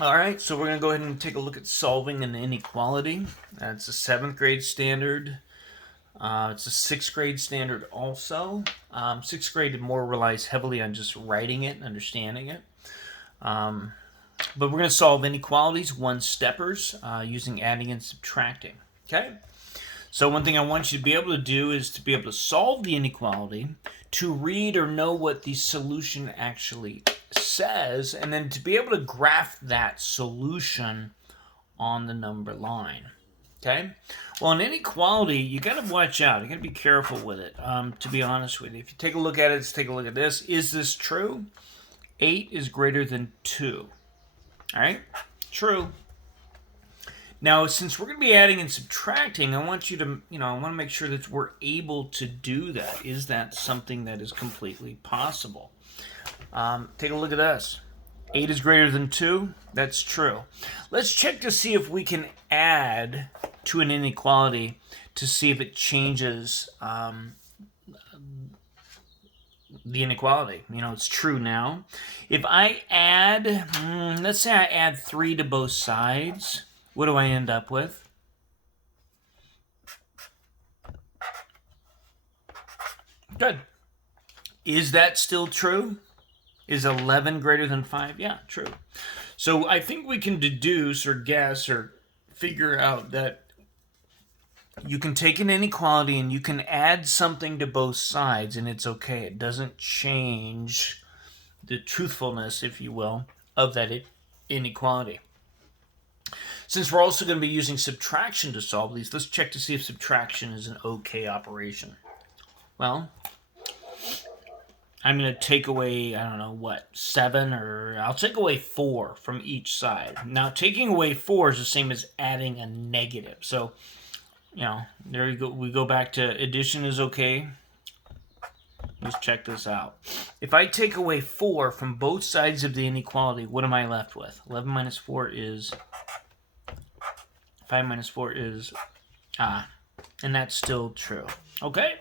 All right, so we're going to go ahead and take a look at solving an inequality. It's a 7th grade standard. It's a 6th grade standard also. 6th grade more relies heavily on just writing it and understanding it. But we're going to solve inequalities, one-steppers, using adding and subtracting. Okay? So one thing I want you to be able to do is to be able to solve the inequality, to read or know what the solution actually says, and then to be able to graph that solution on the number line. Okay? Well, in inequality, you got to watch out. You got to be careful with it, to be honest with you. If you take a look at it, let's take a look at this. Is this true? 8 is greater than 2. All right? True. Now, since we're going to be adding and subtracting, I want you to, I want to make sure that we're able to do that. Is that something that is completely possible? Take a look at this. 8 is greater than 2. That's true. Let's check to see if we can add to an inequality to see if it changes the inequality. It's true now. If I add, let's say I add 3 to both sides, what do I end up with? Good. Is that still true? Is 11 greater than 5? Yeah, true. So I think we can deduce or guess or figure out that you can take an inequality and you can add something to both sides and it's okay. It doesn't change the truthfulness, if you will, of that inequality. Since we're also going to be using subtraction to solve these, let's check to see if subtraction is an okay operation. Well, I'm going to take away, 7, or I'll take away 4 from each side. Now, taking away 4 is the same as adding a negative. So, there you go. We go back to addition is okay. Let's check this out. If I take away 4 from both sides of the inequality, what am I left with? 11 minus 4 is 5 minus 4 is, and that's still true. Okay?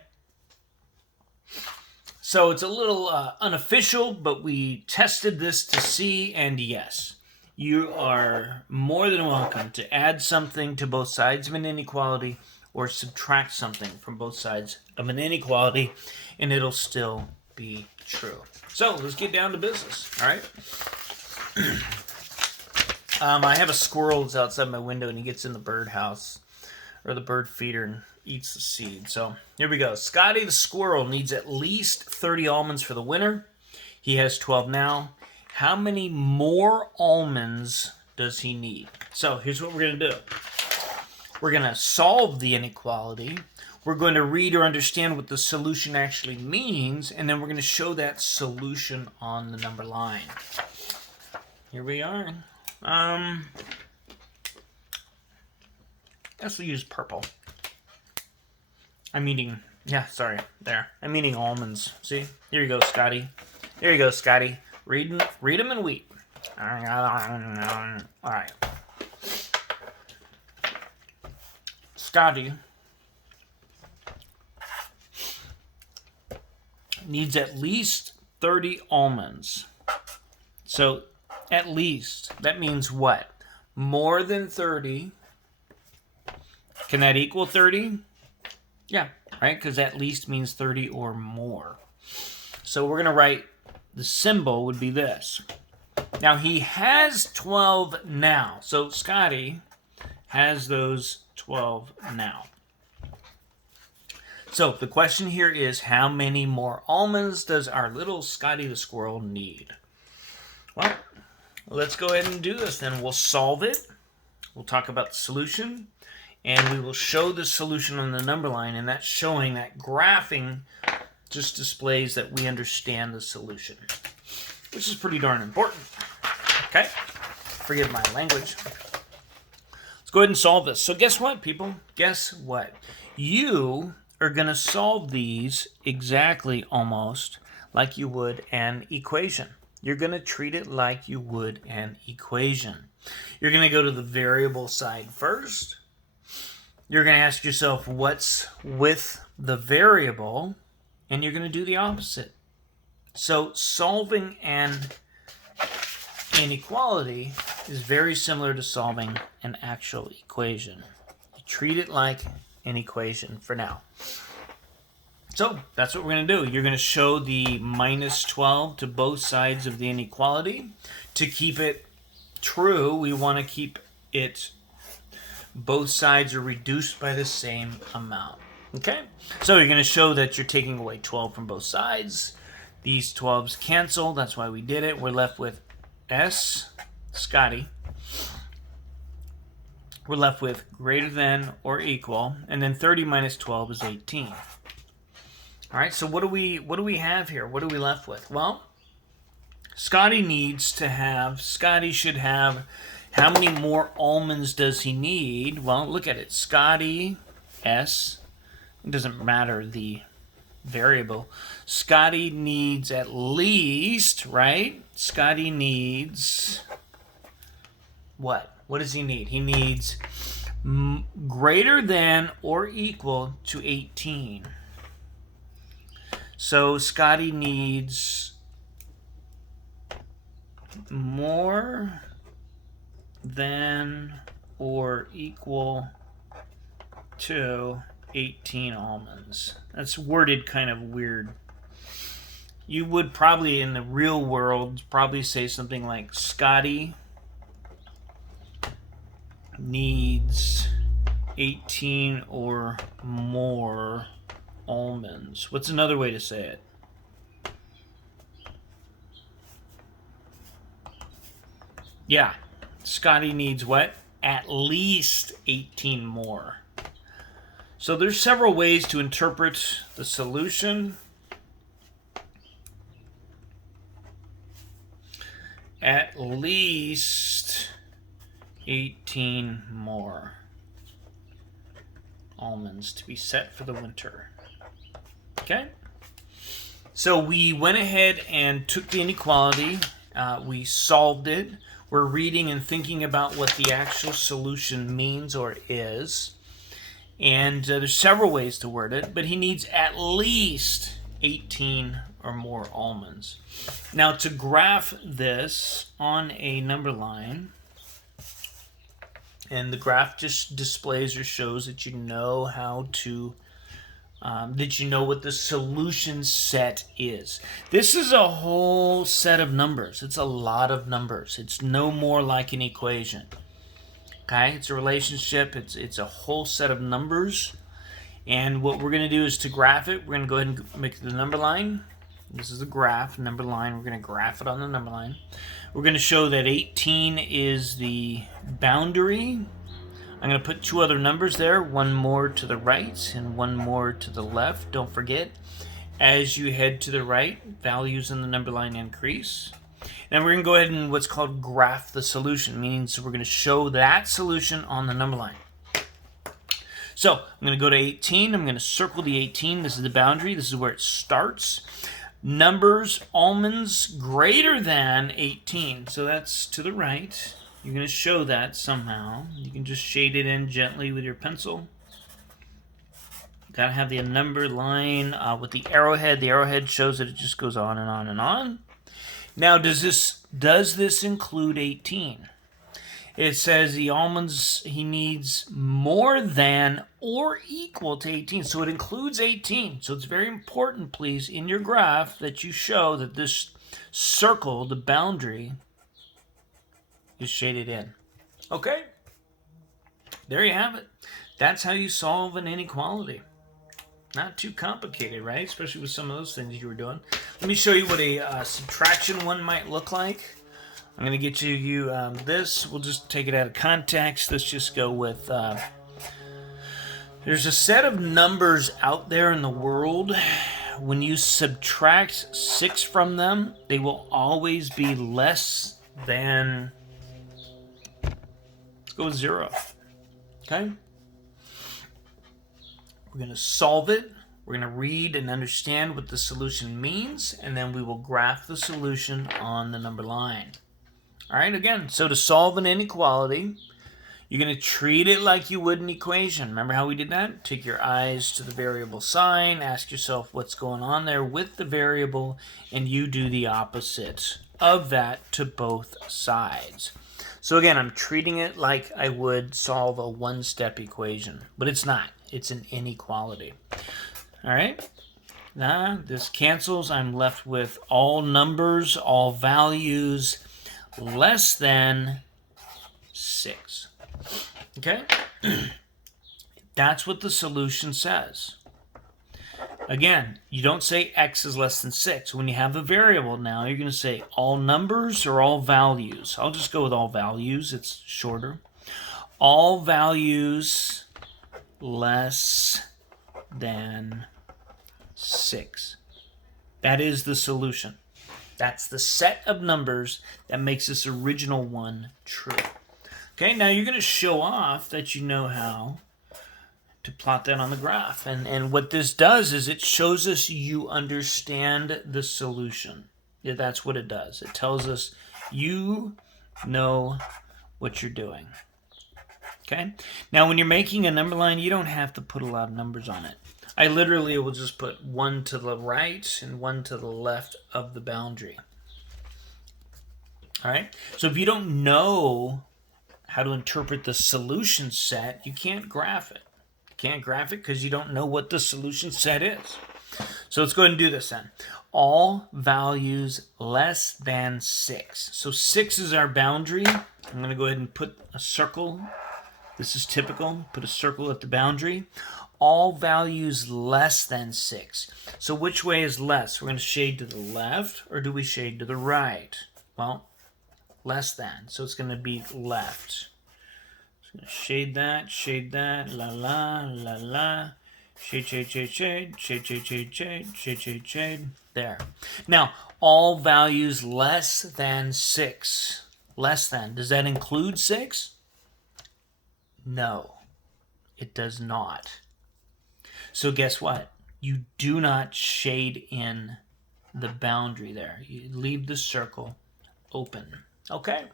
So it's a little unofficial, but we tested this to see, and yes, you are more than welcome to add something to both sides of an inequality or subtract something from both sides of an inequality, and it'll still be true. So let's get down to business, all right? I have a squirrel that's outside my window, and he gets in the birdhouse or the bird feeder and eats the seed. So here we go. Scotty the squirrel needs at least 30 almonds for the winter. He has 12 now. How many more almonds does he need? So here's what we're going to do. We're going to solve the inequality. We're going to read or understand what the solution actually means, and then we're going to show that solution on the number line. Here we are. Guess we'll use purple. I'm eating almonds. See? Here you go, Scotty. There you go, Scotty. Read them and weep. All right. Scotty needs at least 30 almonds. So, at least. That means what? More than 30. Can that equal 30? Yeah, right? Because at least means 30 or more. So we're going to write, the symbol would be this. Now he has 12 now. So Scotty has those 12 now. So the question here is, how many more almonds does our little Scotty the squirrel need? Well, let's go ahead and do this then. We'll solve it. We'll talk about the solution. And we will show the solution on the number line, and that's showing that graphing just displays that we understand the solution, which is pretty darn important. Okay? Forgive my language. Let's go ahead and solve this. So guess what, people? Guess what? You are going to solve these exactly almost like you would an equation. You're going to treat it like you would an equation. You're going to go to the variable side first. You're going to ask yourself, what's with the variable? And you're going to do the opposite. So solving an inequality is very similar to solving an actual equation. You treat it like an equation for now. So that's what we're going to do. You're going to show the minus 12 to both sides of the inequality. To keep it true, we want to keep it, both sides are reduced by the same amount. Okay? So you're going to show that you're taking away 12 from both sides. These 12s cancel. That's why we did it. We're left with S, Scotty. We're left with greater than or equal. And then 30 minus 12 is 18. All right, so what do we have here? What are we left with? Well, Scotty should have, how many more almonds does he need? Well, look at it. Scotty, S, it doesn't matter the variable. Scotty needs at least, right? Scotty needs what? What does he need? He needs greater than or equal to 18. So Scotty needs more than or equal to 18 almonds. That's worded kind of weird. You would probably, in the real world, probably say something like Scotty needs 18 or more almonds. What's another way to say it? Yeah, Scotty needs what? At least 18 more. So there's several ways to interpret the solution. At least 18 more almonds to be set for the winter. Okay? So we went ahead and took the inequality. We solved it. We're reading and thinking about what the actual solution means or is. And there's several ways to word it, but he needs at least 18 or more almonds. Now, to graph this on a number line, and the graph just displays or shows that you know how to, that you know what the solution set is. This is a whole set of numbers. It's a lot of numbers. It's no more like an equation. Okay, it's a relationship. It's a whole set of numbers. And what we're going to do is to graph it, we're going to go ahead and make the number line. This is the graph, number line. We're going to graph it on the number line. We're going to show that 18 is the boundary. I'm going to put two other numbers there, one more to the right and one more to the left. Don't forget, as you head to the right, values in the number line increase. Now we're going to go ahead and what's called graph the solution, meaning so we're going to show that solution on the number line. So I'm going to go to 18. I'm going to circle the 18. This is the boundary. This is where it starts. Numbers, almonds greater than 18. So that's to the right. You're going to show that somehow. You can just shade it in gently with your pencil. Got to have the number line with the arrowhead. The arrowhead shows that it just goes on and on and on. Now, does this include 18? It says the almonds, he needs more than or equal to 18. So it includes 18. So it's very important, please, in your graph that you show that this circle, the boundary, is shaded in. Okay? There you have it. That's how you solve an inequality. Not too complicated, right? Especially with some of those things you were doing. Let me show you what a subtraction one might look like. I'm going to get you this. We'll just take it out of context. Let's just go with... there's a set of numbers out there in the world. When you subtract 6 from them, they will always be less than... Let's go with 0. Okay? We're going to solve it. We're going to read and understand what the solution means, and then we will graph the solution on the number line. All right, again, so to solve an inequality, you're going to treat it like you would an equation. Remember how we did that? Take your eyes to the variable sign, ask yourself what's going on there with the variable, and you do the opposite of that to both sides. So again, I'm treating it like I would solve a one-step equation, but it's not. It's an inequality. All right? Now, this cancels. I'm left with all numbers, all values less than 6. Okay? That's what the solution says. Again, you don't say x is less than 6. When you have a variable now, you're going to say all numbers or all values. I'll just go with all values. It's shorter. All values less than 6. That is the solution. That's the set of numbers that makes this original one true. Okay, now you're going to show off that you know how to plot that on the graph. And what this does is it shows us you understand the solution. Yeah, that's what it does. It tells us you know what you're doing. Okay? Now, when you're making a number line, you don't have to put a lot of numbers on it. I literally will just put 1 to the right and 1 to the left of the boundary. All right? So if you don't know how to interpret the solution set, you can't graph it. Can't graph it because you don't know what the solution set is. So let's go ahead and do this then. All values less than 6. So 6 is our boundary. I'm going to go ahead and put a circle. This is typical. Put a circle at the boundary. All values less than 6. So which way is less? We're going to shade to the left, or do we shade to the right? Well, less than. So it's going to be left. Shade that, la la, la la, shade, shade, shade, shade, shade, shade, shade, shade, shade, shade, shade, there. Now, all values less than 6. Less than. Does that include 6? No, it does not. So guess what? You do not shade in the boundary there. You leave the circle open. Okay?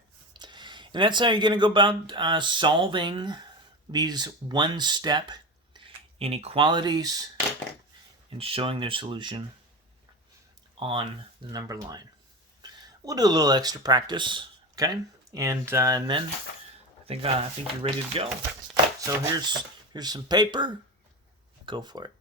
And that's how you're going to go about solving these one-step inequalities and showing their solution on the number line. We'll do a little extra practice, okay? And then I think you're ready to go. So here's some paper. Go for it.